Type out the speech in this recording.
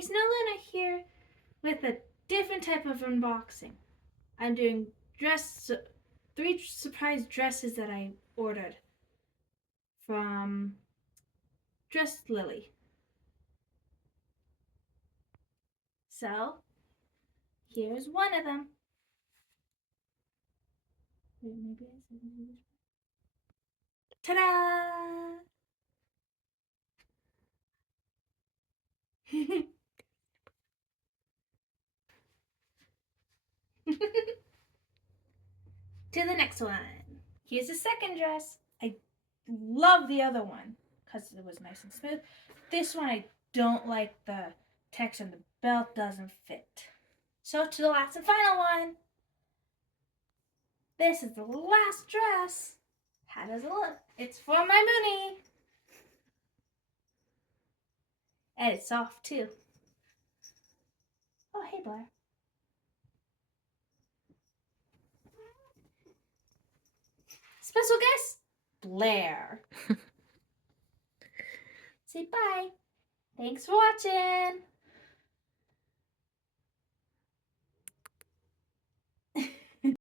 Hey, Snow Luna here with a different type of unboxing. I'm doing three surprise dresses that I ordered from dressLily. So, here's one of them. Wait, maybe I said ta-da! To the next one. Here's the second dress. I love the other one because it was nice and smooth. This one I don't like the text and the belt doesn't fit. So to the last and final one. This is the last dress. How does it look? It's for my Mooney. And it's soft too. Oh, hey Blair. Special guest, Blair. Say bye. Thanks for watching.